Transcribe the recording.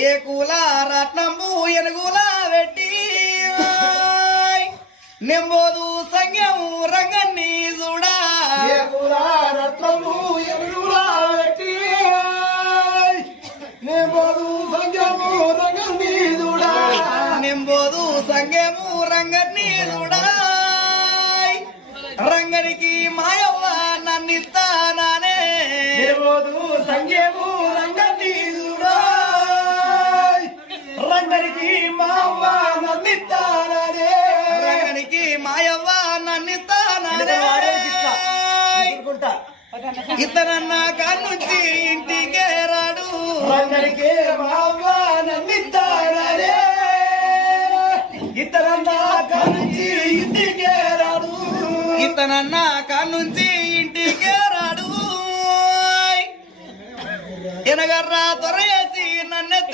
ఏ కూల రత్నము ఎనుగుల పెట్టి నెంబోదు సంగము రంగన్ని చూడా ఏ కూల రత్నము ఎనుగుల పెట్టి నెంబోదు సంగము రంగన్ని చూడా నెంబోదు సంగము రంగన్ని చూడా రంగనికి మాయవ్వ నన్నిస్తానే నెంబోదు సంగము రంగన్ని చూడా రంగనికి మాయవ్వ నన్నిస్తానే రంగనికి మాయవ్వ నన్నిస్తానే ఇతనన్న కానుంచి ఇంటికే రాడు రంగనికి మాయవ్వ నన్నిస్తానే ఇతనన్న కానుంచి ఇంటికే రాడు ఇతనన్న కానుంచి ఇంటికే రాడు ఎనగర్రా త్వరగా